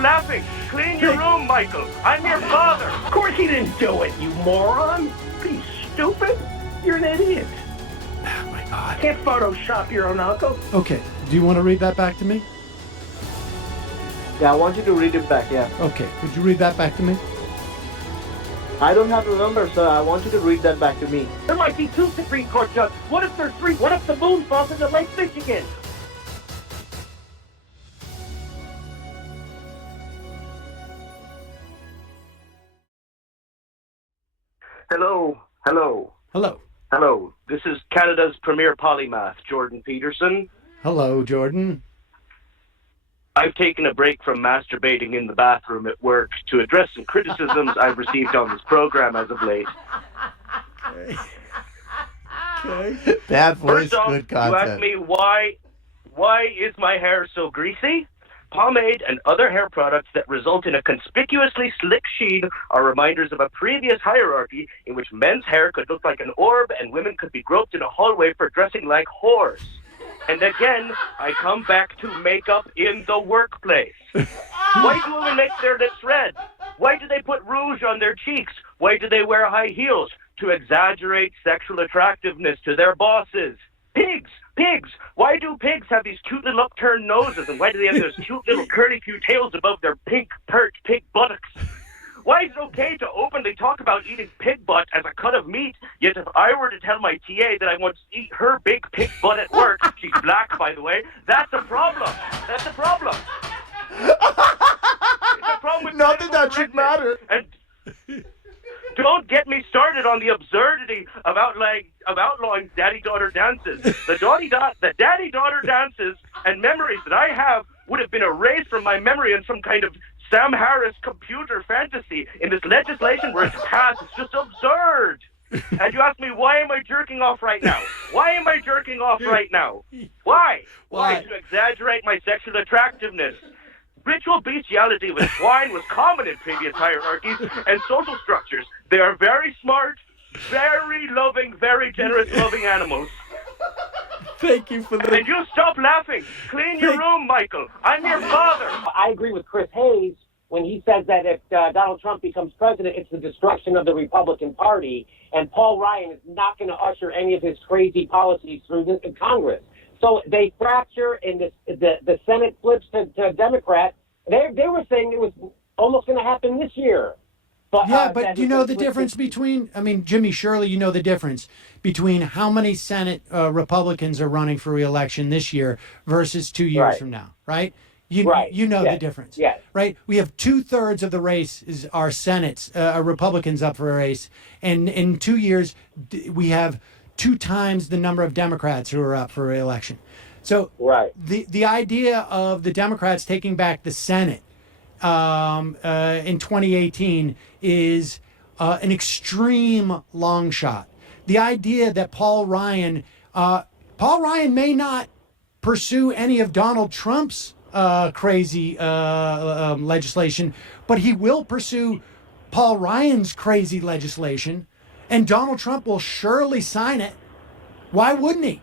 laughing. Clean your room, Michael. I'm your father. Of course he didn't do it, you moron. Are you stupid? You're an idiot. Oh, my God. Can't Photoshop your own uncle. Okay, do you want to read that back to me? Yeah, I want you to read it back, yeah. Okay, could you read that back to me? I don't have the number, sir. I want you to read that back to me. There might be 2 Supreme Court judges. What if there's 3? What if the moon falls into Lake Michigan? Hello. This is Canada's premier polymath, Jordan Peterson. Hello, Jordan. I've taken a break from masturbating in the bathroom at work to address some criticisms I've received on this program as of late. Okay. Bad voice, First off, good content. you asked me why is my hair so greasy? Pomade and other hair products that result in a conspicuously slick sheen are reminders of a previous hierarchy in which men's hair could look like an orb and women could be groped in a hallway for dressing like whores. And again, I come back to makeup in the workplace. Why do women make their lips red? Why do they put rouge on their cheeks? Why do they wear high heels? To exaggerate sexual attractiveness to their bosses. Pigs! Why do pigs have these cute little upturned noses? And why do they have those cute little curly-Q tails above their pink buttocks? Why is it okay to openly talk about eating pig butt as a cut of meat, yet if I were to tell my TA that I want to eat her big pig butt at work, she's black, by the way, that's a problem. That's a problem. It's a problem with Not that that should matter. And don't get me started on the absurdity of outlawing daddy-daughter dances. The daddy-daughter dances and memories that I have would have been erased from my memory in some kind of Sam Harris computer fantasy in this legislation where it's passed. It's just absurd. And you ask me, why am I jerking off right now? Why? Why? To exaggerate my sexual attractiveness. Ritual bestiality with swine was common in previous hierarchies and social structures. They are very smart, very loving, very generous, loving animals. Thank you for that. And you stop laughing. Clean your room, Michael. I'm your father. I agree with Chris Hayes when he says that if Donald Trump becomes president, it's the destruction of the Republican Party, and Paul Ryan is not going to usher any of his crazy policies through Congress. So they fracture, and the Senate flips to Democrat. They were saying it was almost going to happen this year. But you know the difference between, Jimmy, surely you know the difference between how many Senate Republicans are running for re-election this year versus 2 years from now, right? You know the difference, right? We have 2/3 of the race is our Senate's Republicans up for a race, and in 2 years we have 2 times the number of Democrats who are up for re-election. So the idea of the Democrats taking back the Senate in 2018 is an extreme long shot. The idea that Paul Ryan may not pursue any of Donald Trump's crazy legislation, but he will pursue Paul Ryan's crazy legislation, and Donald Trump will surely sign it. Why wouldn't he?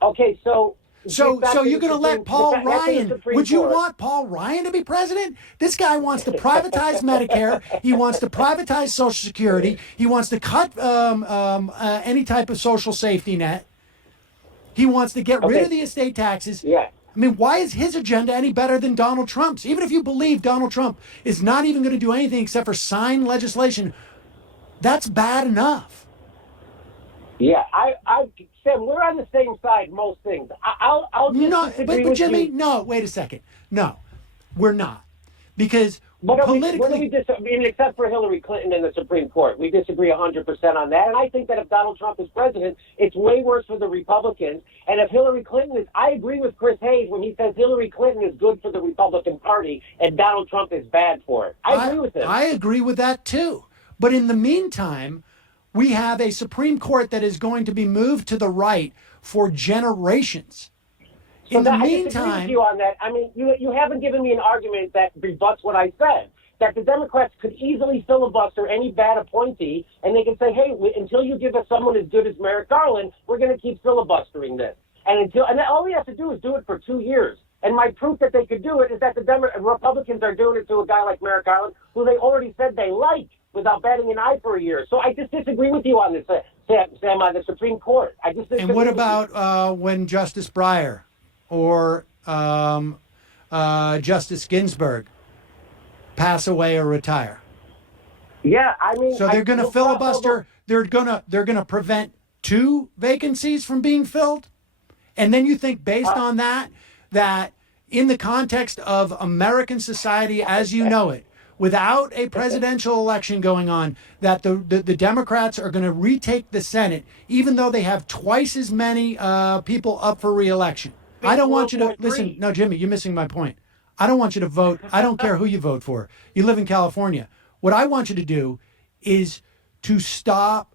Okay, so you're going to let Paul Ryan, would you want Paul Ryan to be president? This guy wants to privatize Medicare. He wants to privatize Social Security. He wants to cut any type of social safety net. He wants to get rid of the estate taxes. Yeah. Why is his agenda any better than Donald Trump's? Even if you believe Donald Trump is not even going to do anything except for sign legislation, that's bad enough. Yeah, Sam, we're on the same side most things. I'll just disagree with Jimmy, you. no, wait a second. No, we're not. Because politically... except for Hillary Clinton in the Supreme Court. We disagree 100% on that. And I think that if Donald Trump is president, it's way worse for the Republicans. And if Hillary Clinton is... I agree with Chris Hayes when he says Hillary Clinton is good for the Republican Party and Donald Trump is bad for it. I agree with him. I agree with that, too. But in the meantime... we have a Supreme Court that is going to be moved to the right for generations. In the meantime, I disagree with you on that. You haven't given me an argument that rebuts what I said. That the Democrats could easily filibuster any bad appointee, and they can say, "Hey, until you give us someone as good as Merrick Garland, we're going to keep filibustering this." And all we have to do is do it for 2 years, And my proof that they could do it is that the Republicans are doing it to a guy like Merrick Garland, who they already said they like, without batting an eye for a year. So I just disagree with you on this, Sam, on the Supreme Court. I just disagree. And what about when Justice Breyer or Justice Ginsburg pass away or retire? Yeah, I mean, so they're going to filibuster. They're going to prevent 2 vacancies from being filled, and then you think based on that in the context of American society as you know it, without a presidential election going on, that the Democrats are going to retake the Senate, even though they have twice as many people up for re-election. I don't want you to listen. No, Jimmy, you're missing my point. I don't want you to vote. I don't care who you vote for. You live in California. What I want you to do is to stop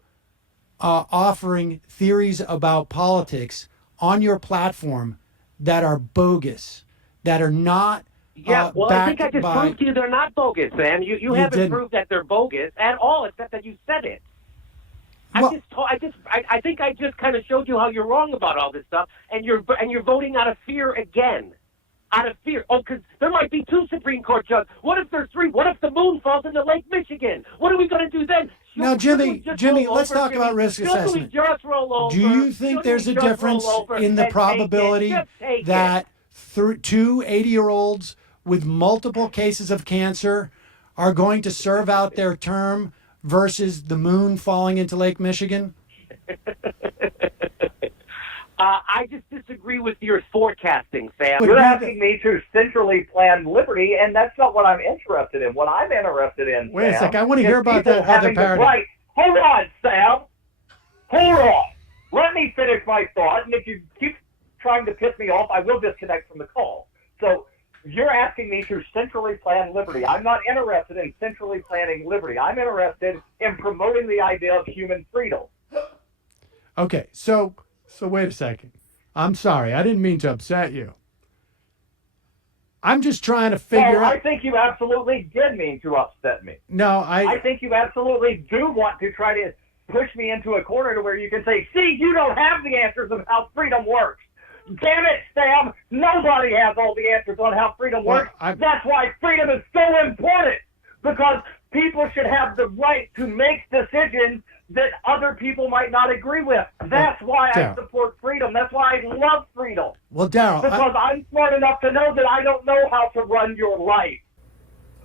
offering theories about politics on your platform that are bogus, that are not. Yeah, well, I think I just proved to you they're not bogus, Sam. You haven't proved that they're bogus at all, except that you said it. Well, I think I just kind of showed you how you're wrong about all this stuff, and you're voting out of fear again. Out of fear. Oh, because there might be 2 Supreme Court judges. What if there's 3? What if the moon falls into Lake Michigan? What are we going to do then? Now, Jimmy, let's talk about risk assessment. Do you think there's a difference in the probability that 2 80-year-olds with multiple cases of cancer are going to serve out their term versus the moon falling into Lake Michigan? I just disagree with your forecasting, Sam. You're asking me to centrally plan liberty, and that's not what I'm interested in. What I'm interested in, Wait Sam, a second. I want to hear about that other paradigm. Right. Hold on, Sam. Hold on. Let me finish my thought, and if you keep trying to piss me off, I will disconnect from the call. So you're asking me to centrally plan liberty. I'm not interested in centrally planning liberty. I'm interested in promoting the idea of human freedom. Okay, so wait a second. I'm sorry. I didn't mean to upset you. I'm just trying to figure out. I think you absolutely did mean to upset me. No, I think you absolutely do want to try to push me into a corner to where you can say, see, you don't have the answers of how freedom works. Damn it, Sam. Nobody has all the answers on how freedom works. That's why freedom is so important, because people should have the right to make decisions that other people might not agree with. That's why I support freedom. That's why I love freedom. Well, Daryl, because I'm smart enough to know that I don't know how to run your life.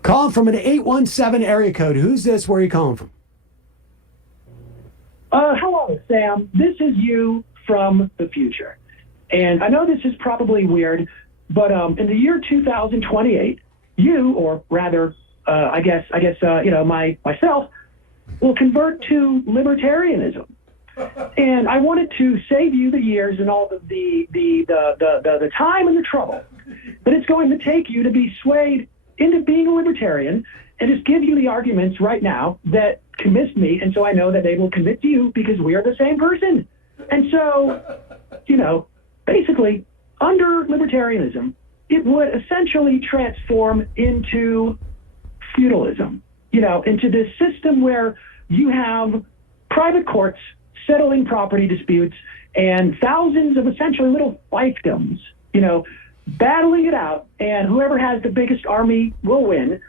Calling from an 817 area code. Who's this? Where are you calling from? Hello, Sam. This is you from the future. And I know this is probably weird, but in the year 2028, you, or rather, myself, will convert to libertarianism. And I wanted to save you the years and all the time and the trouble that it's going to take you to be swayed into being a libertarian, and just give you the arguments right now that convinced me, and so I know that they will convince you because we are the same person. And so, basically, under libertarianism, it would essentially transform into feudalism, into this system where you have private courts settling property disputes and thousands of essentially little fiefdoms, battling it out, and whoever has the biggest army will win,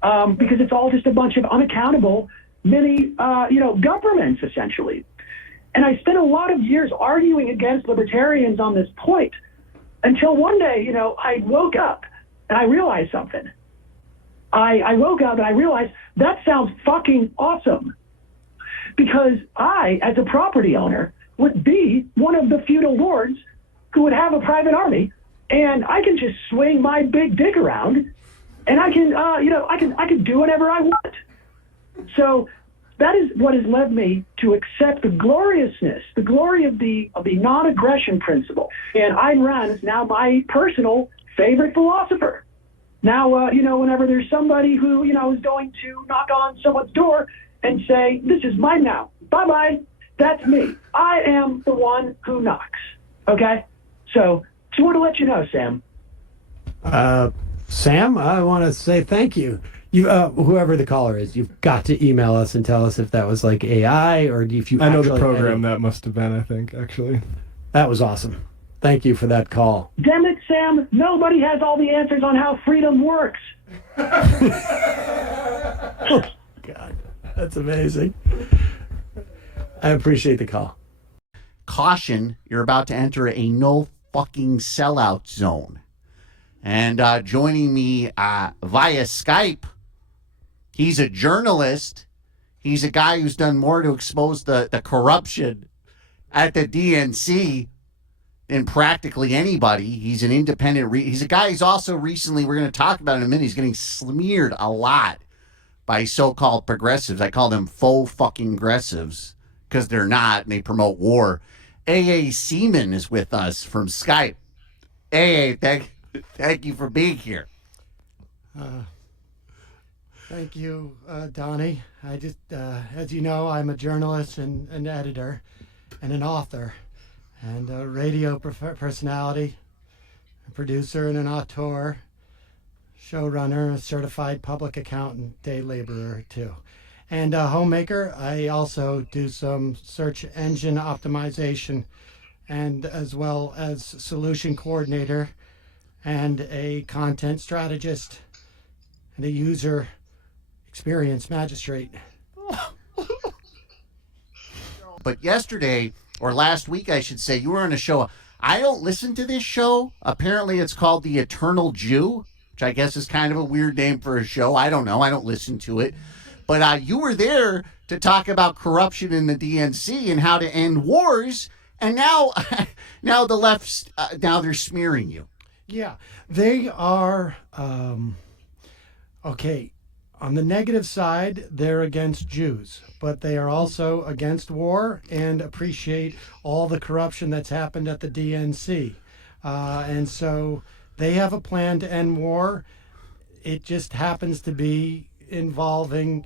because it's all just a bunch of unaccountable mini, governments, essentially. And I spent a lot of years arguing against libertarians on this point until one day, I woke up and I realized something. I woke up and I realized that sounds fucking awesome, because I, as a property owner, would be one of the feudal lords who would have a private army, and I can just swing my big dick around, and I can, I can do whatever I want. So that is what has led me to accept the gloriousness, the glory of the non-aggression principle. And Ayn Rand is now my personal favorite philosopher. Now, whenever there's somebody who, is going to knock on someone's door and say, this is mine now, bye-bye, that's me. I am the one who knocks, okay? So, just want to let you know, Sam. Sam, I want to say thank you. You, whoever the caller is, you've got to email us and tell us if that was like AI or if you. I know the program that must have been. I think actually. That was awesome. Thank you for that call. Damn it, Sam. Nobody has all the answers on how freedom works. Oh, God, that's amazing. I appreciate the call. Caution, you're about to enter a no fucking sellout zone. And joining me via Skype, he's a journalist. He's a guy who's done more to expose the corruption at the DNC than practically anybody. He's an independent. He's a guy who's also recently, we're going to talk about in a minute, he's getting smeared a lot by so-called progressives. I call them faux fucking aggressives because they're not, and they promote war. A.A. Seaman is with us from Skype. A.A., thank you for being here. Thank you, Donnie. I just, as you know, I'm a journalist and an editor and an author and a radio personality, a producer and an auteur, showrunner, a certified public accountant, day laborer too. And a homemaker. I also do some search engine optimization and as well as solution coordinator and a content strategist and a user experience magistrate. But yesterday, or last week, I should say, you were on a show. I don't listen to this show. Apparently, it's called The Eternal Jew, which I guess is kind of a weird name for a show. I don't know. I don't listen to it. But you were there to talk about corruption in the DNC and how to end wars. And now, now the left's, now they're smearing you. Yeah, they are, okay, on the negative side, they're against Jews, but they are also against war and appreciate all the corruption that's happened at the DNC. And so they have a plan to end war. It just happens to be involving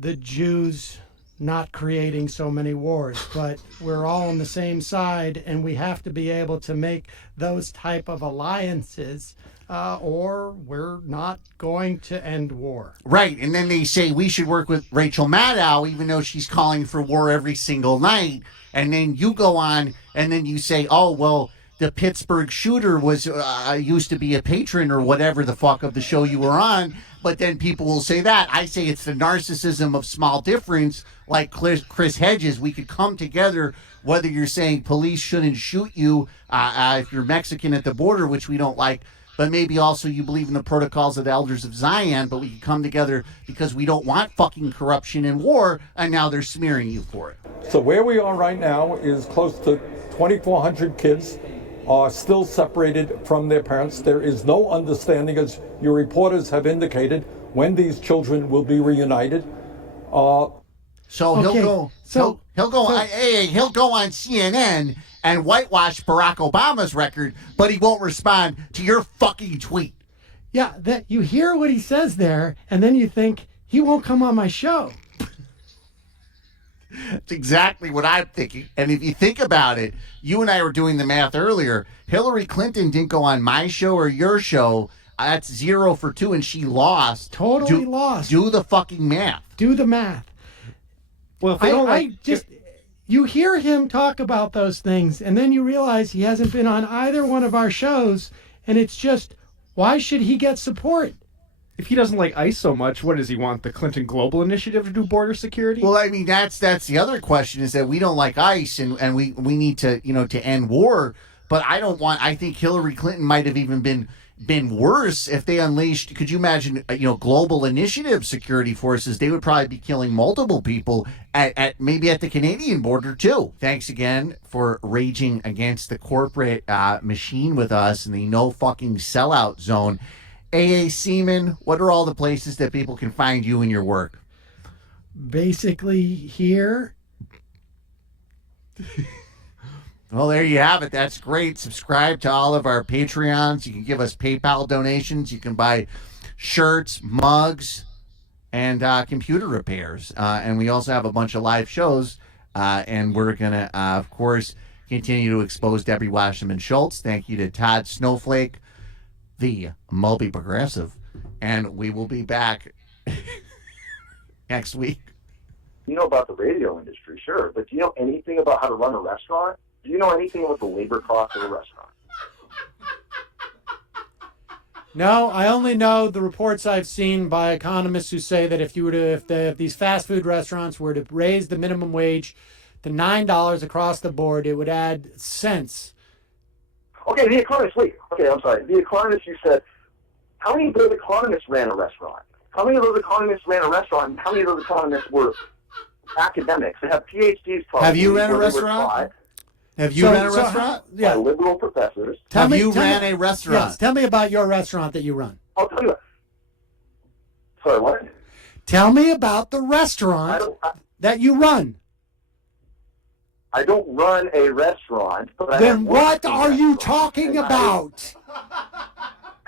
the Jews not creating so many wars, but we're all on the same side, and we have to be able to make those type of alliances, or we're not going to end war. Right, and then they say we should work with Rachel Maddow, even though she's calling for war every single night, and then you go on, and then you say, oh, well, the Pittsburgh shooter was used to be a patron or whatever the fuck of the show you were on, but then people will say that. I say it's the narcissism of small difference, like Chris Hedges. We could come together, whether you're saying police shouldn't shoot you if you're Mexican at the border, which we don't like, but maybe also you believe in the protocols of the Elders of Zion, but we can come together because we don't want fucking corruption and war, and now they're smearing you for it. So where we are right now is close to 2,400 kids are still separated from their parents. There is no understanding, as your reporters have indicated, when these children will be reunited. So he'll go on CNN and whitewash Barack Obama's record, but he won't respond to your fucking tweet. Yeah, that you hear what he says there, and then you think he won't come on my show. That's exactly what I'm thinking. And if you think about it, you and I were doing the math earlier. Hillary Clinton didn't go on my show or your show. That's 0 for 2, and she lost. Totally lost. Do the fucking math. Do the math. Well, if you hear him talk about those things, and then you realize he hasn't been on either one of our shows, and it's just, why should he get support? If he doesn't like ICE so much, what does he want? The Clinton Global Initiative to do border security? Well, I mean, that's the other question, is that we don't like ICE and we need to, to end war. But I think Hillary Clinton might have even been worse if they unleashed, could you imagine, global initiative security forces? They would probably be killing multiple people at maybe at the Canadian border too. Thanks again for raging against the corporate machine with us in the no fucking sellout zone. A.A. Seaman, what are all the places that people can find you and your work? Basically here. Well, there you have it. That's great. Subscribe to all of our Patreons. You can give us PayPal donations. You can buy shirts, mugs, and computer repairs. And we also have a bunch of live shows. And we're going to, of course, continue to expose Debbie Wasserman Schultz. Thank you to Todd Snowflake, the multi-progressive. And we will be back next week. You know about the radio industry, sure, but do you know anything about how to run a restaurant? Do you know anything about the labor cost of a restaurant? No, I only know the reports I've seen by economists who say that if these fast food restaurants were to raise the minimum wage to $9 across the board, it would add cents. Okay, The Economist, wait. Okay, I'm sorry. The Economist, you said, how many of those economists ran a restaurant? How many of those economists ran a restaurant, and how many of those economists were academics that have PhDs? Probably, Have you ran a restaurant? Have you ran a restaurant? Yeah. By liberal professors. Have you ran a restaurant? Yes, tell me about your restaurant that you run. I'll tell you. Sorry, what? Tell me about the restaurant that you run. I don't run a restaurant. But then what are you talking about?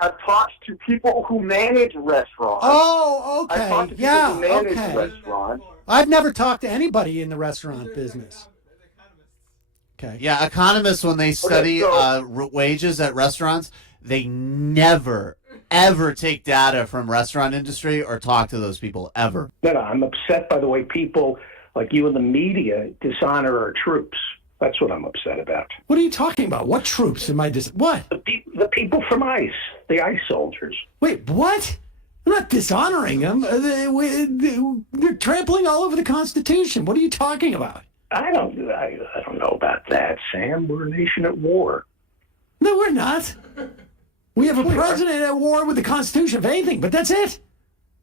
I've talked to people who manage restaurants. Oh, okay. I've talked to people who manage restaurants. I've never talked to anybody in the restaurant business. Okay. Yeah, economists, when they study wages at restaurants, they never, ever take data from restaurant industry or talk to those people, ever. No, I'm upset by the way people like you in the media dishonor our troops. That's what I'm upset about. What are you talking about? What troops am I what? The people from ICE, the ICE soldiers. Wait, what? I'm not dishonoring them. They're trampling all over the Constitution. What are you talking about? I don't know about that, Sam. We're a nation at war. No, we're not. We have a president at war with the Constitution, if anything, but that's it.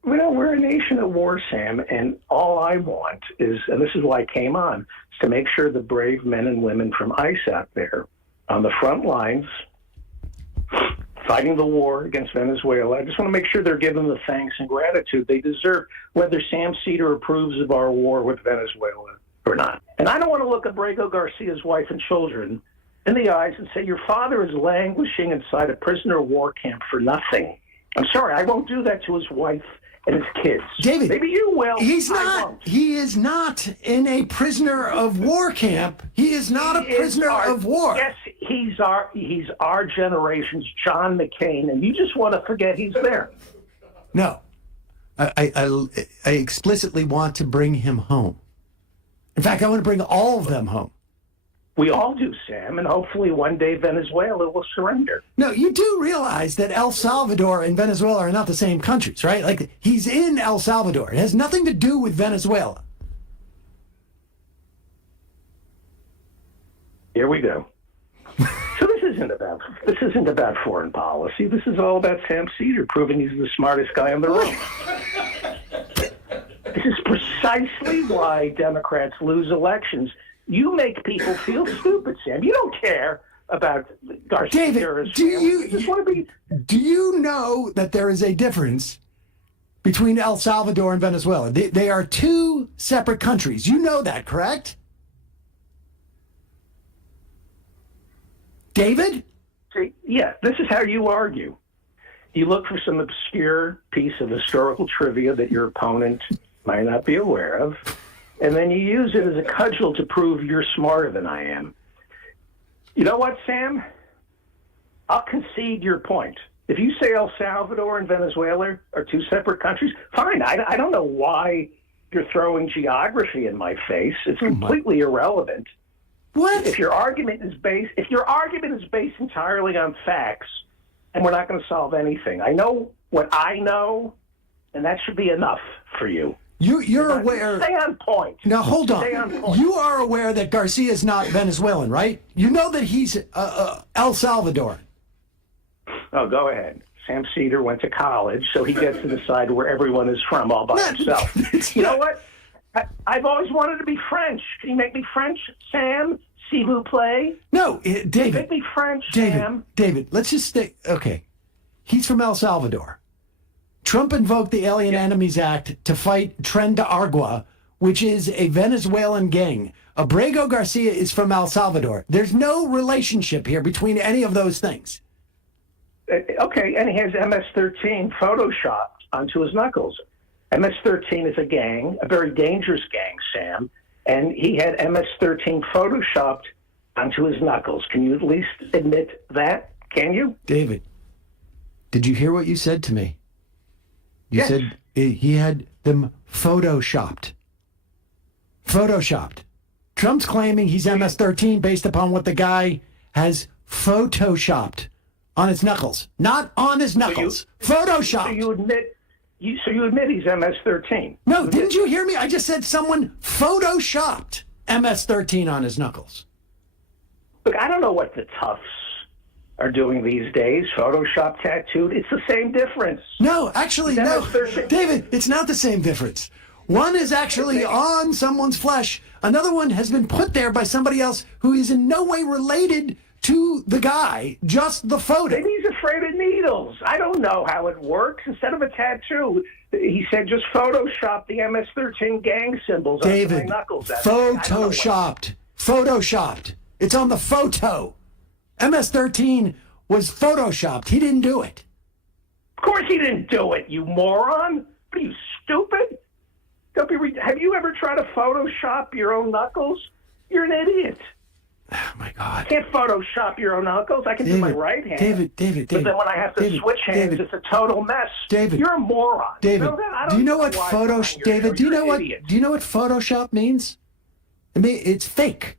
Well, we're a nation at war, Sam, and all I want is, and this is why I came on, is to make sure the brave men and women from ICE out there on the front lines fighting the war against Venezuela, I just want to make sure they're given the thanks and gratitude they deserve, whether Sam Seder approves of our war with Venezuela or not. And I don't want to look Abrego Garcia's wife and children in the eyes and say, your father is languishing inside a prisoner of war camp for nothing. I'm sorry, I won't do that to his wife and his kids. David, maybe you will. He's not. He is not in a prisoner of war camp. He is not a prisoner of war. Yes, he's our generation's John McCain, and you just want to forget he's there. No, I explicitly want to bring him home. In fact, I want to bring all of them home. We all do, Sam, and hopefully one day Venezuela will surrender. No, you do realize that El Salvador and Venezuela are not the same countries, right? Like, he's in El Salvador. It has nothing to do with Venezuela. Here we go. So this isn't about foreign policy. This is all about Sam Seder proving he's the smartest guy in the room. This is precisely why Democrats lose elections. You make people feel stupid, Sam. You don't care about Garcia. David, do you know that there is a difference between El Salvador and Venezuela? They are two separate countries. You know that, correct? David? See, yeah, this is how you argue. You look for some obscure piece of historical trivia that your opponent might not be aware of, and then you use it as a cudgel to prove you're smarter than I am. You know what, Sam? I'll concede your point. If you say El Salvador and Venezuela are two separate countries, fine. I don't know why you're throwing geography in my face. It's completely irrelevant. What? If your argument is based entirely on facts, and we're not going to solve anything. I know what I know, and that should be enough for you. You're aware. Stay on point. Now hold on. Stay on point. You are aware that Garcia is not Venezuelan, right? You know that he's El Salvador. Oh, go ahead. Sam Seder went to college, so he gets to decide where everyone is from all by himself. You know what? I've always wanted to be French. Can you make me French, Sam? S'il vous plaît? No, David. Make me French, Sam. David, let's just stay. Okay. He's from El Salvador. Trump invoked the Alien Enemies Act to fight Tren de Aragua, which is a Venezuelan gang. Abrego Garcia is from El Salvador. There's no relationship here between any of those things. Okay, and he has MS-13 photoshopped onto his knuckles. MS-13 is a gang, a very dangerous gang, Sam, and he had MS-13 photoshopped onto his knuckles. Can you at least admit that? Can you? David, did you hear what you said to me? You Yes. said he had them photoshopped. Photoshopped. Trump's claiming he's MS-13 based upon what the guy has photoshopped on his knuckles. Not on his knuckles. Photoshopped. So you admit he's MS-13? No, didn't you hear me? I just said someone photoshopped MS-13 on his knuckles. Look, I don't know what the toughs are doing these days. Photoshop tattooed. It's the same difference. No, actually, no. David, it's not the same difference. One is actually on someone's flesh. Another one has been put there by somebody else who is in no way related to the guy, just the photo. Maybe he's afraid of needles. I don't know how it works. Instead of a tattoo, he said just Photoshop the MS-13 gang symbols on my knuckles. Photoshopped. Photoshopped. It's on the photo. MS-13 was photoshopped. He didn't do it. Of course he didn't do it, you moron. What are you, stupid? Have you ever tried to Photoshop your own knuckles? You're an idiot. Oh, my God. I can't Photoshop your own knuckles. I can do my right hand. David. But then when I have to switch hands, it's a total mess. David. You're a moron. David, do you know what David, do you know what Photoshop means? I mean, it's fake.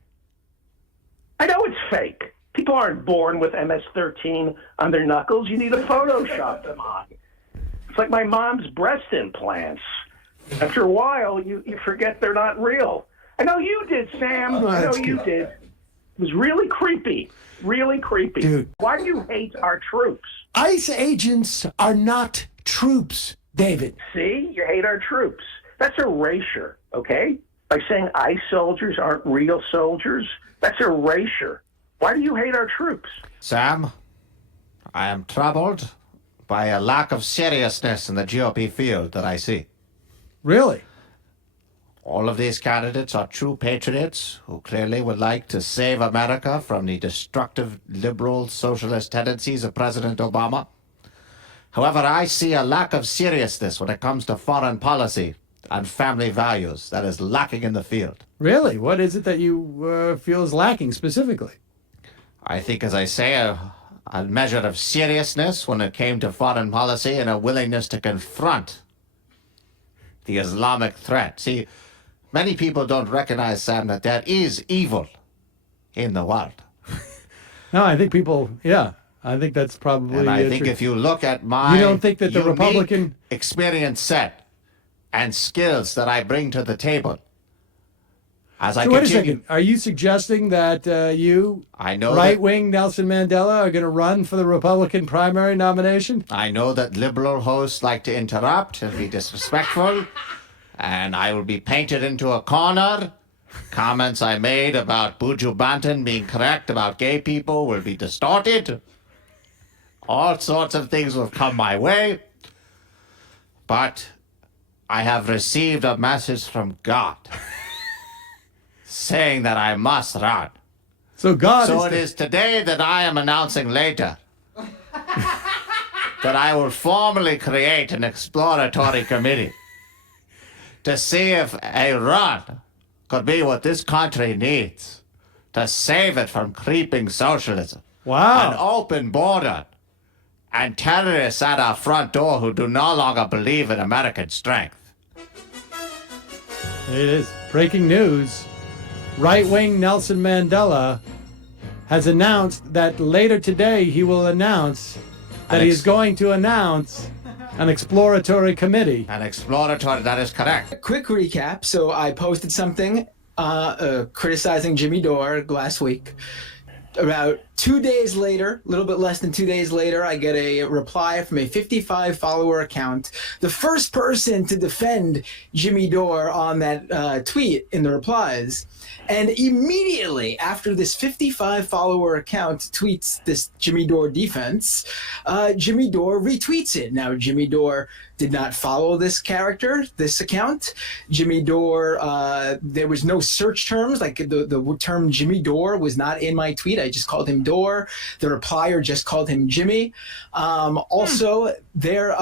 I know it's fake. People aren't born with MS-13 on their knuckles. You need to Photoshop them on. It's like my mom's breast implants. After a while, you forget they're not real. I know you did, Sam. I know you did. It was really creepy. Really creepy. Dude. Why do you hate our troops? ICE agents are not troops, David. See? You hate our troops. That's erasure, okay? By saying ICE soldiers aren't real soldiers, that's erasure. Why do you hate our troops? Sam, I am troubled by a lack of seriousness in the GOP field that I see. Really? All of these candidates are true patriots who clearly would like to save America from the destructive liberal socialist tendencies of President Obama. However, I see a lack of seriousness when it comes to foreign policy and family values that is lacking in the field. Really? What is it that you feel is lacking specifically? I think, as I say, a measure of seriousness when it came to foreign policy and a willingness to confront the Islamic threat. See, many people don't recognize, Sam, that there is evil in the world. No, I think people, I think that's probably And I think true. if you look at my You don't think that the unique Republican experience set and skills that I bring to the table, as I So wait a continue... second. Are you suggesting that you, I know right-wing Nelson Mandela, are going to run for the Republican primary nomination? I know that liberal hosts like to interrupt and be disrespectful, and I will be painted into a corner. Comments I made about Buju Banton being correct about gay people will be distorted. All sorts of things will come my way. But I have received a message from God saying that I must run. So God So it is today that I am announcing later that I will formally create an exploratory committee to see if a run could be what this country needs to save it from creeping socialism. Wow. An open border and terrorists at our front door who do no longer believe in American strength. It is. Breaking news. Right-wing Nelson Mandela has announced that later today he will announce that he is going to announce an exploratory committee. An exploratory, that is correct. Quick recap. So I posted something criticizing Jimmy Dore last week. About 2 days later, a little bit less than 2 days later, I get a reply from a 55-follower account. The first person to defend Jimmy Dore on that tweet in the replies. And immediately after this 55-follower account tweets this Jimmy Dore defense, Jimmy Dore retweets it. Now, Jimmy Dore did not follow this character, this account. Jimmy Dore, there was no search terms, like the term Jimmy Dore was not in my tweet. I just called him Dore. The replier just called him Jimmy. Also, there,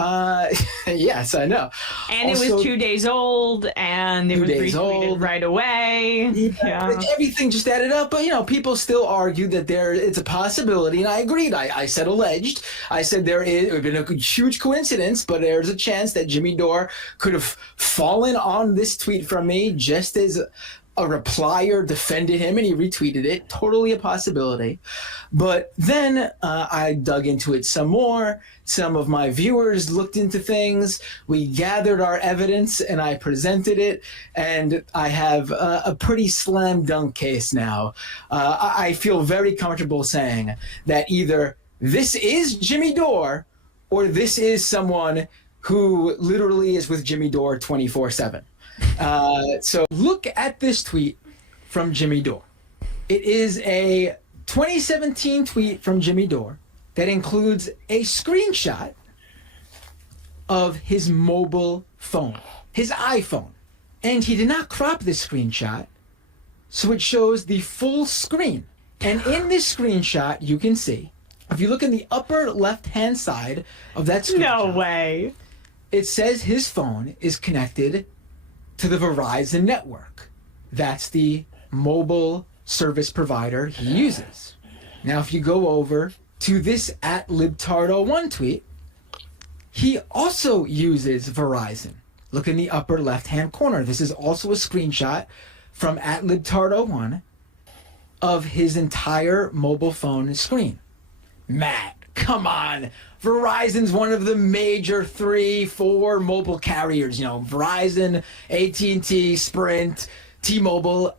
yes, I know. And also, it was 2 days old, and it was retweeted right away. Yeah. Everything just added up, but people still argue that it's a possibility, and I agreed. I said alleged. I said it would have been a huge coincidence, but there's a chance that Jimmy Dore could have fallen on this tweet from me just as a replier defended him and he retweeted it. Totally a possibility. But then I dug into it some more. Some of my viewers looked into things. We gathered our evidence and I presented it. And I have a pretty slam dunk case now. I feel very comfortable saying that either this is Jimmy Dore or this is someone who literally is with Jimmy Dore 24/7. So look at this tweet from Jimmy Dore. It is a 2017 tweet from Jimmy Dore that includes a screenshot of his mobile phone, his iPhone. And he did not crop this screenshot, so it shows the full screen. And in this screenshot, you can see, if you look in the upper left-hand side of that screenshot. No way. It says his phone is connected to the Verizon network. That's the mobile service provider he uses. Now, if you go over to this @libtardo1 tweet, he also uses Verizon. Look in the upper left-hand corner. This is also a screenshot from @libtardo1 of his entire mobile phone screen. Matt, come on. Verizon's one of the major 3-4 mobile carriers. You know, Verizon, AT&T, Sprint, T-Mobile.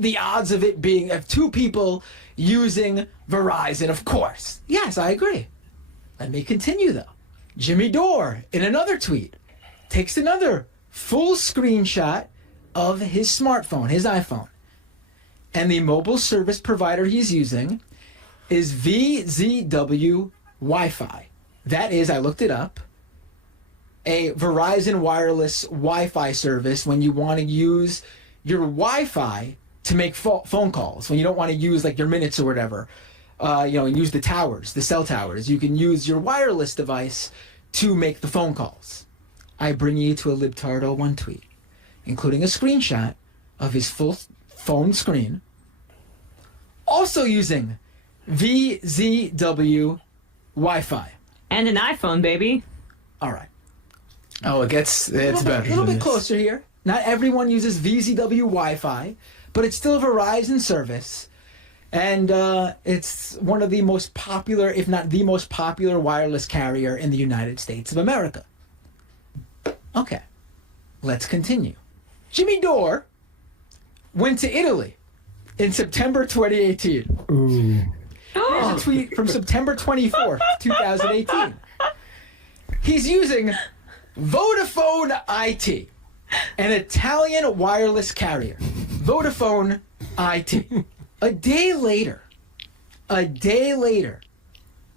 The odds of it being of two people using Verizon, of course. Yes, I agree. Let me continue, though. Jimmy Dore, in another tweet, takes another full screenshot of his smartphone, his iPhone. And the mobile service provider he's using is VZW Wi-Fi. That is, I looked it up, a Verizon wireless Wi-Fi service when you want to use your Wi-Fi to make phone calls, when you don't want to use like your minutes or whatever, use the towers, the cell towers. You can use your wireless device to make the phone calls. I bring you to a Libtardo1 tweet, including a screenshot of his full phone screen, also using VZW Wi-Fi. And an iPhone, baby. All right. Oh, it's better. A little bit closer here. Not everyone uses VZW Wi-Fi, but it's still a Verizon service. And it's one of the most popular, if not the most popular wireless carrier in the United States of America. Okay. Let's continue. Jimmy Dore went to Italy in September 2018. Ooh. Here's a tweet from September 24th, 2018. He's using Vodafone IT, an Italian wireless carrier. Vodafone IT. A day later,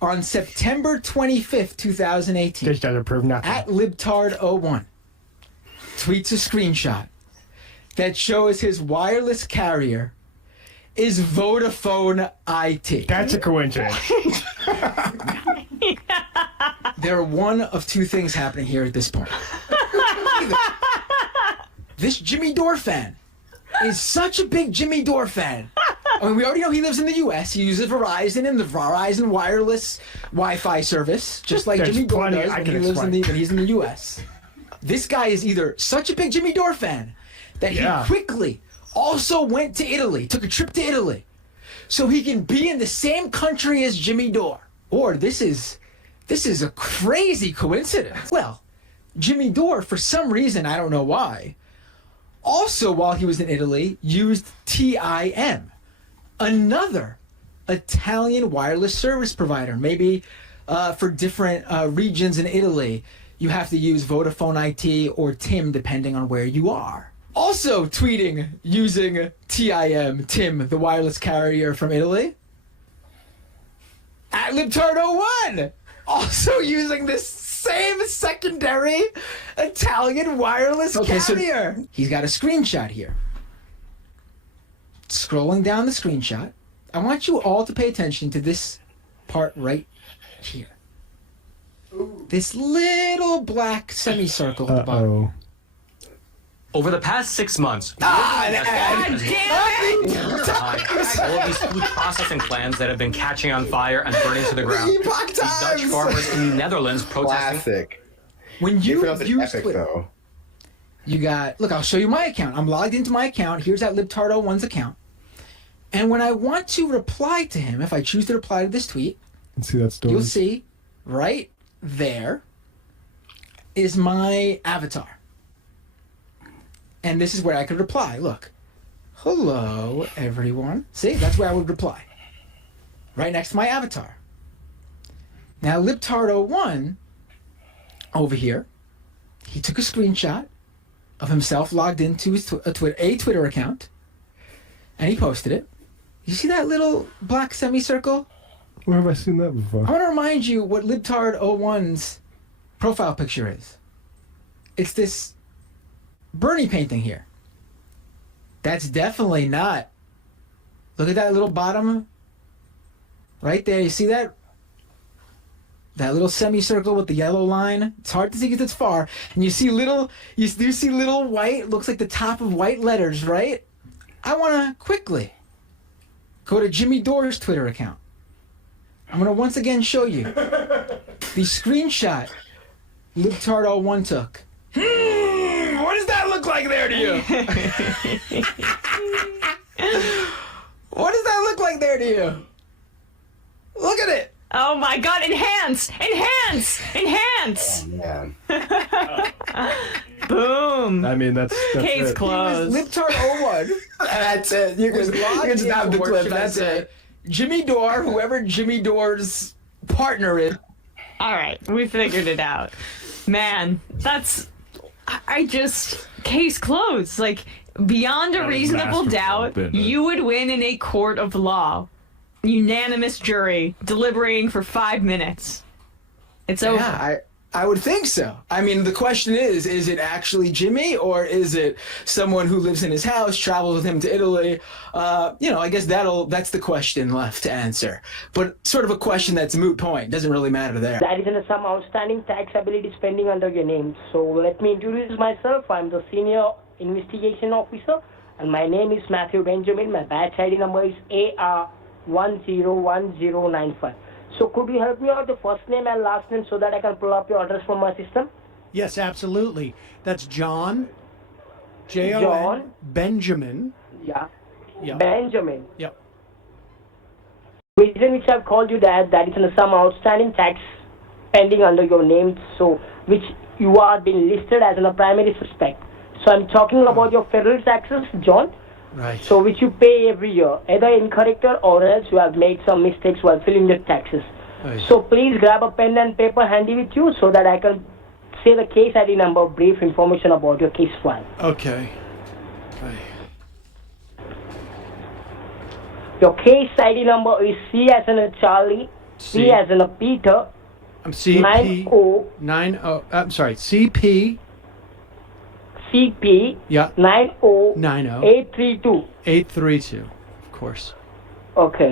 on September 25th, 2018, this doesn't prove nothing. @libtard01 tweets a screenshot that shows his wireless carrier is Vodafone IT. That's a coincidence. There are one of two things happening here at this point. This Jimmy Dore fan is such a big Jimmy Dore fan. I mean, we already know he lives in the U.S. He uses Verizon and the Verizon wireless Wi-Fi service, just like Jimmy Dore does when he's in the U.S. This guy is either such a big Jimmy Dore fan that he quickly also went to Italy, took a trip to Italy, so he can be in the same country as Jimmy Dore. Or this is a crazy coincidence. Well, Jimmy Dore, for some reason, I don't know why, also while he was in Italy, used TIM, another Italian wireless service provider. Maybe for different regions in Italy, you have to use Vodafone IT or TIM depending on where you are. Also tweeting using TIM, the wireless carrier from Italy. @libtardo1, also using this same secondary Italian wireless carrier. So he's got a screenshot here. Scrolling down the screenshot, I want you all to pay attention to this part right here. This little black semicircle at the bottom. Over the past 6 months, all of these food processing plants that have been catching on fire and burning to the ground. These Dutch farmers in the Netherlands protesting. Classic. When you use Twitter, You got, look, I'll show you my account. I'm logged into my account. Here's that libtard01's account. And when I want to reply to him, if I choose to reply to this tweet, see that story. You'll see right there is my avatar. And this is where I could reply. Look. Hello, everyone. See, that's where I would reply. Right next to my avatar. Now, libtard01 over here, he took a screenshot of himself logged into his Twitter account, and he posted it. You see that little black semicircle? Where have I seen that before? I want to remind you what libtard01's profile picture is. It's this Bernie painting here. That's definitely not. Look at that little bottom right there. You see that? That little semicircle with the yellow line. It's hard to see because it's far. And you do see little white, looks like the top of white letters, right? I want to quickly go to Jimmy Dore's Twitter account. I'm going to once again show you the screenshot libtard01 took. What does that look like there to you? What does that look like there to you? Look at it. Oh my God! Enhance! Enhance! Enhance! Oh, man. Boom. I mean, that's Case it. closed. libtard01. That's it. You can stop the clip. That's it. Jimmy Dore, whoever Jimmy Dore's partner is. All right, we figured it out. Man, that's... I just... Case closed. Like, beyond a reasonable doubt, you would win in a court of law. Unanimous jury, deliberating for 5 minutes. It's over. Yeah, I would think so. I mean, the question is it actually Jimmy, or is it someone who lives in his house, travels with him to Italy? I guess that's the question left to answer. But sort of a question that's a moot point. Doesn't really matter there. That is in some outstanding taxability spending under your name. So let me introduce myself. I'm the senior investigation officer, and my name is Matthew Benjamin. My badge ID number is AR101095. So could you help me out the first name and last name so that I can pull up your address from my system? Yes, absolutely. That's John. Jon. John. Benjamin. Yeah. Yep. Benjamin. Yep. The reason which I've called you that is in some outstanding tax pending under your name, so which you are being listed as a primary suspect. So I'm talking about your federal taxes, John. Right. So which you pay every year, either incorrect or else you have made some mistakes while filling your taxes. Right. So please grab a pen and paper handy with you so that I can say the case ID number, brief information about your case file. Okay. Right. Your case ID number is C as in a Charlie, P as in a Peter. I'm CP 90. I'm sorry, CP. CP. Yeah. 832. 832. Of course. Okay.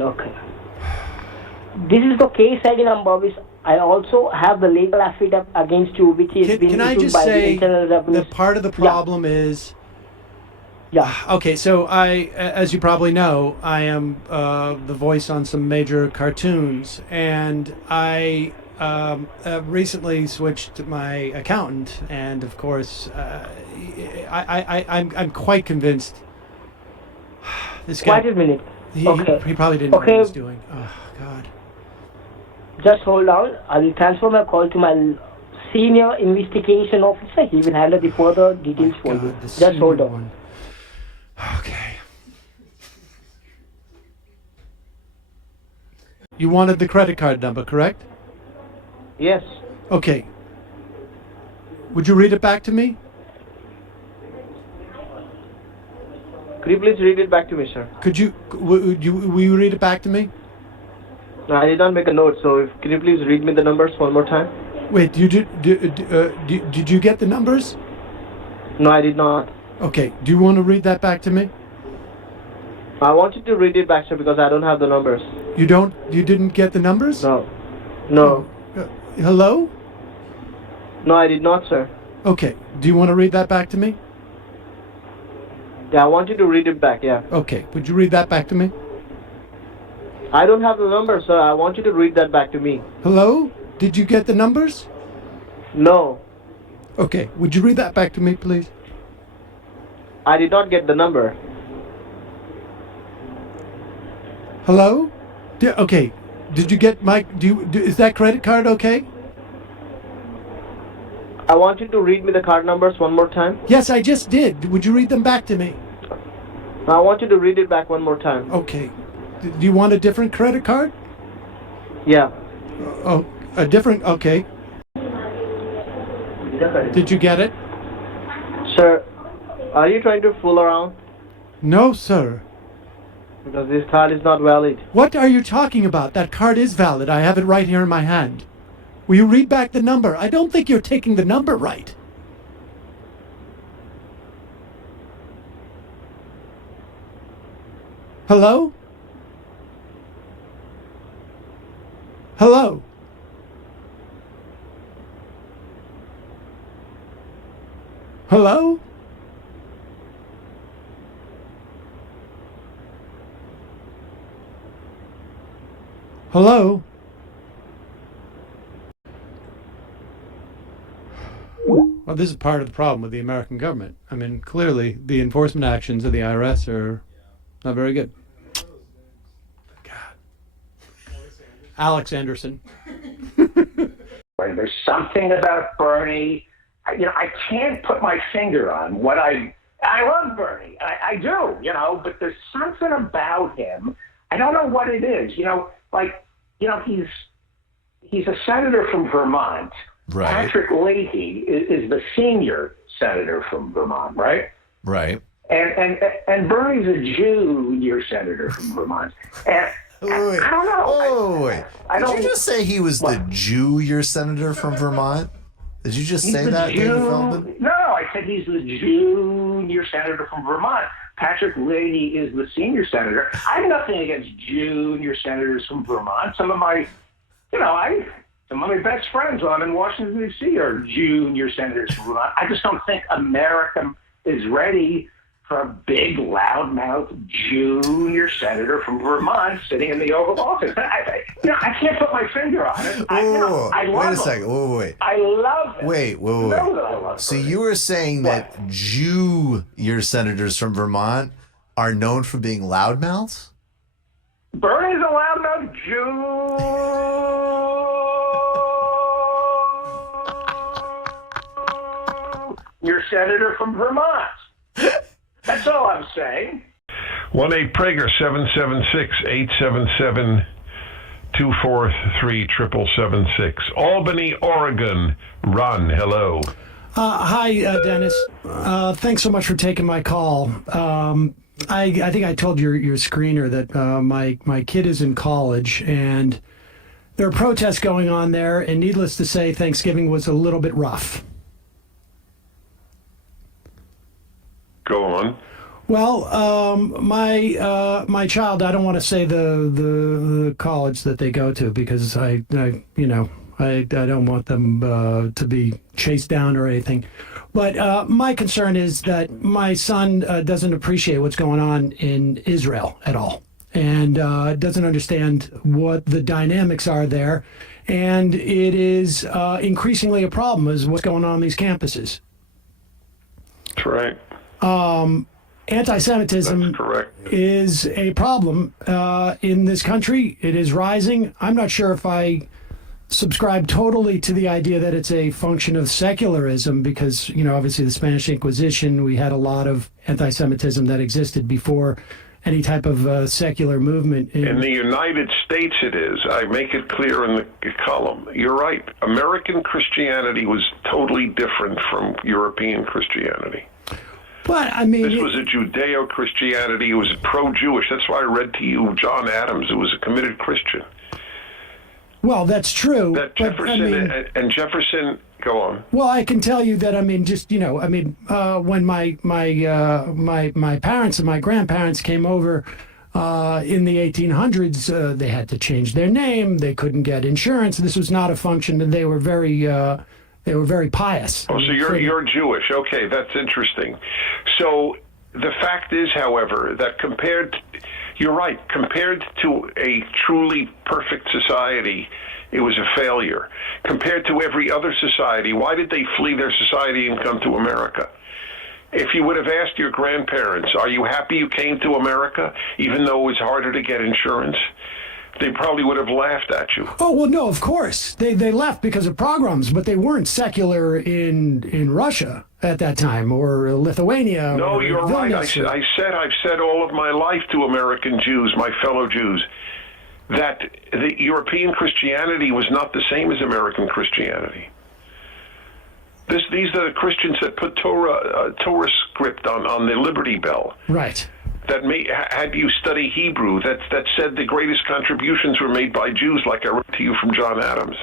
This is the case ID number, which I also have the legal affidavit against you, which is being Can I issued just by the say Internal Revenue. that part of the problem is... Yeah. Okay, so as you probably know, I am the voice on some major cartoons, and I recently switched to my accountant, and of course, I'm quite convinced. This guy. Wait a minute. He probably didn't know what he was doing. Oh God. Just hold on. I will transfer my call to my senior investigation officer. He will handle the further details for you. Just hold on. Okay. You wanted the credit card number, correct? Yes. Okay. Would you read it back to me? Could you please read it back to me, sir? Could you? Will you read it back to me? No, I did not make a note, so can you please read me the numbers one more time? Wait, did you get the numbers? No, I did not. Okay. Do you want to read that back to me? I want you to read it back, sir, because I don't have the numbers. You don't? You didn't get the numbers? No. Hello? No, I did not, sir. Okay. Do you want to read that back to me? Yeah, I want you to read it back, yeah. Okay. Would you read that back to me? I don't have the numbers, sir. I want you to read that back to me. Hello? Did you get the numbers? No. Okay. Would you read that back to me, please? I did not get the number. Hello? Okay. Did you get my? Is that credit card okay? I want you to read me the card numbers one more time. Yes, I just did. Would you read them back to me? I want you to read it back one more time. Okay. Do you want a different credit card? Yeah. Oh, a different. Okay. Did you get it? Sir, are you trying to fool around? No, sir. Because this card is not valid. What are you talking about? That card is valid. I have it right here in my hand. Will you read back the number? I don't think you're taking the number right. Hello? Hello? Hello? Hello? Well, this is part of the problem with the American government. I mean, clearly, the enforcement actions of the IRS are not very good. God. Alex Anderson. There's something about Bernie. I can't put my finger on what I love Bernie. I do, but there's something about him. I don't know what it is. He's a senator from Vermont. Right. Patrick Leahy is the senior senator from Vermont, right? Right. And Bernie's a junior senator from Vermont. And wait. I don't know. Wait. Did you just say he was the junior senator from Vermont? Did you just say that, David Feldman? No, I said he's the junior senator from Vermont. Patrick Leahy is the senior senator. I have nothing against junior senators from Vermont. Some of my best friends while I'm in Washington, D.C. are junior senators from Vermont. I just don't think America is ready for a big, loudmouth junior senator from Vermont sitting in the Oval Office. I can't put my finger on it. I love wait a second. Wait. I love it. Wait. You know that I love So Bernie. you were saying that Jew-year senators from Vermont are known for being loudmouths? Bernie's a loudmouth Jew. You're senator from Vermont. That's all I'm saying. 1-8-PRAGER 776-877-243-7776. Albany, Oregon. Ron, hello. Hi, Dennis. Thanks so much for taking my call. I think I told your screener that my kid is in college, and there are protests going on there, and needless to say, Thanksgiving was a little bit rough. Go on. Well, my child, I don't want to say the college that they go to because I don't want them to be chased down or anything. But my concern is that my son doesn't appreciate what's going on in Israel at all, and doesn't understand what the dynamics are there, and it is increasingly a problem is what's going on these campuses. That's right. Anti-Semitism is a problem in this country. It is rising. I'm not sure if I subscribe totally to the idea that it's a function of secularism because, obviously the Spanish Inquisition, we had a lot of anti-Semitism that existed before any type of secular movement. In the United States it is. I make it clear in the column. You're right. American Christianity was totally different from European Christianity. But, I mean... This was a Judeo-Christianity. It was pro-Jewish. That's why I read to you John Adams, who was a committed Christian. Well, that's true. That Jefferson and Jefferson... Go on. Well, I can tell you that, when my parents and my grandparents came over in the 1800s, they had to change their name. They couldn't get insurance. This was not a function, and they were very pious. Oh, so you're Jewish. Okay, that's interesting. So the fact is, however, that you're right, compared to a truly perfect society, it was a failure. Compared to every other society, why did they flee their society and come to America? If you would have asked your grandparents, are you happy you came to America, even though it was harder to get insurance? They probably would have laughed at you. Oh, well, no, of course. They left because of pogroms, but they weren't secular in Russia at that time, or Lithuania. No, or you're right. Vilnius. I've said all of my life to American Jews, my fellow Jews, that the European Christianity was not the same as American Christianity. These are the Christians that put Torah script on the Liberty Bell. Right. That had you study Hebrew, that said the greatest contributions were made by Jews, like I read to you from John Adams.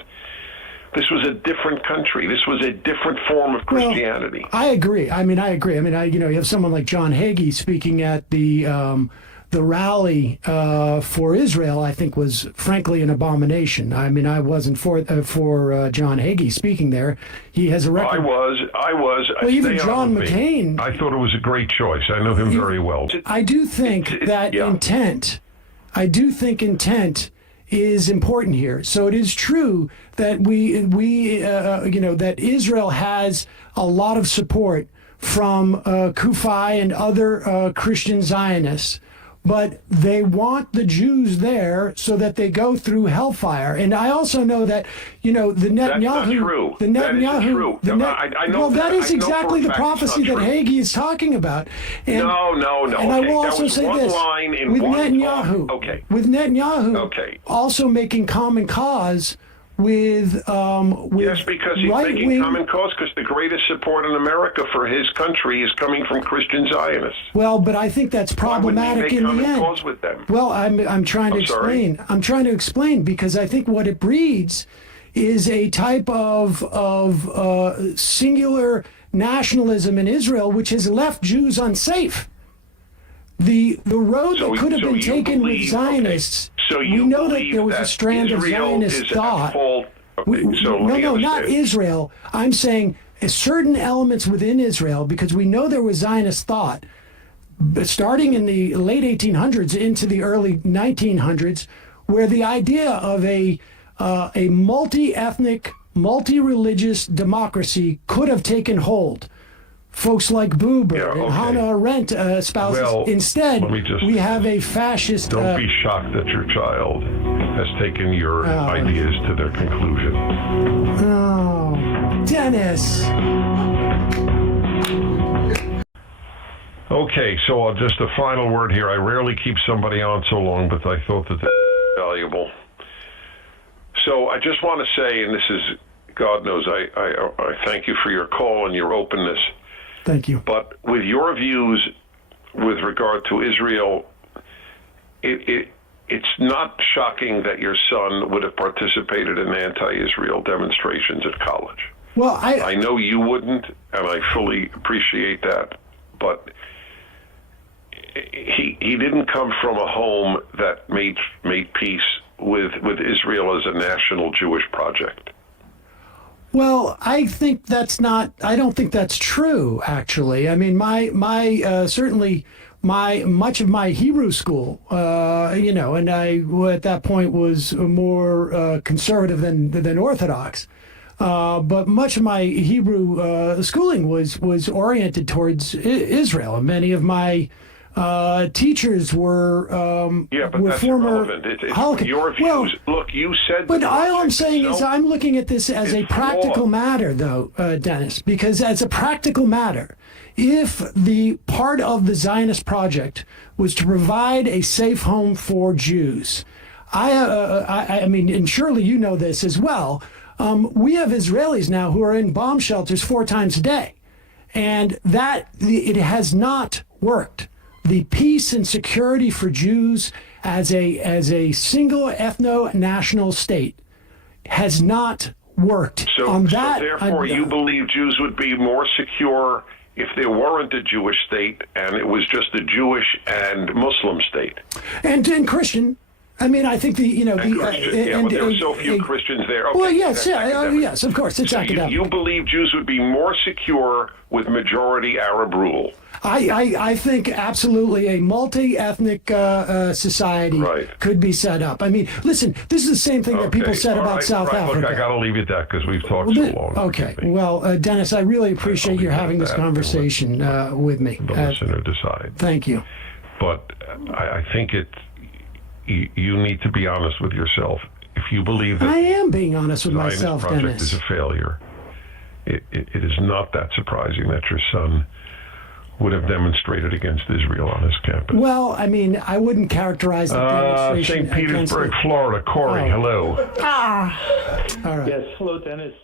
This was a different country. This was a different form of Christianity. Well, I agree. You have someone like John Hagee speaking at the rally for Israel. I think was frankly an abomination. I mean, I wasn't for John Hagee speaking there. He has a record. I was. Well, even John McCain. I thought it was a great choice. I know him very well. I do think intent. I do think intent is important here. So it is true that that Israel has a lot of support from Kufi and other Christian Zionists. But they want the Jews there so that they go through hellfire. And I also know that, the Netanyahu... That's not true. The Netanyahu... That is true. I know that is I know exactly for a the fact prophecy it's that not true. Hagee is talking about. And, No. And Okay. I will also that was say one this. line in With one Netanyahu, talk. Okay. with Netanyahu also making common cause with yes, because he's making common cause, because the greatest support in America for his country is coming from Christian Zionists. Well, but I think that's problematic in the end. Why would he make common cause with them? Well, I'm trying to explain. I'm trying to explain because I think what it breeds is a type of singular nationalism in Israel, which has left Jews unsafe. The road that could have been taken with Zionists. So you we know that believe there was a that strand of Israel Zionist is at thought. fault? Okay, so let me No, not understand. Israel. I'm saying certain elements within Israel, because we know there was Zionist thought, starting in the late 1800s into the early 1900s, where the idea of a multi-ethnic, multi-religious democracy could have taken hold. Folks like Buber and Hannah Arendt espouses. Well, instead, let me just- we have a fascist... Don't be shocked that your child has taken your ideas to their conclusion. Oh, Dennis. Okay, so just a final word here. I rarely keep somebody on so long, but I thought that valuable. So I just want to say, and this is, God knows, I thank you for your call and your openness. Thank you. But with your views with regard to Israel, it's not shocking that your son would have participated in anti-Israel demonstrations at college. Well, I know you wouldn't, and I fully appreciate that, but he didn't come from a home that made peace with Israel as a national Jewish project. Well, I don't think that's true, actually. I mean, certainly much of my Hebrew school, and I at that point was more conservative than Orthodox. But much of my Hebrew schooling was oriented towards Israel. Many of my teachers were but were that's former irrelevant. It's Holocaust. your views. Well, look, you said. But all I'm saying is I'm looking at this as a practical matter, though, Dennis, because as a practical matter, if the part of the Zionist project was to provide a safe home for Jews, I mean, and surely you know this as well, we have Israelis now who are in bomb shelters 4 times a day, and it has not worked. The peace and security for Jews as a single ethno-national state has not worked. So therefore, you believe Jews would be more secure if there weren't a Jewish state and it was just a Jewish and Muslim state. And Christian. I mean, I think but there are so few Christians there. Okay, well, yes, that's academic. yes, of course, it's So academic. you believe Jews would be more secure with majority Arab rule? I think absolutely a multi-ethnic society could be set up. I mean, listen, this is the same thing that people said about South Africa. Look, I got to leave you at that because we've talked so long. Okay. Well, Dennis, I really appreciate you having this conversation with me. The listener decide. Thank you. But I think you need to be honest with yourself. If you believe that I am being honest with Zionist myself, project Dennis. is a failure, it is not that surprising that your son would have demonstrated against Israel on his campus. Well, I mean, I wouldn't characterize the demonstration St. Petersburg, against Florida. Corey, hello. All right. Yes, hello, Dennis.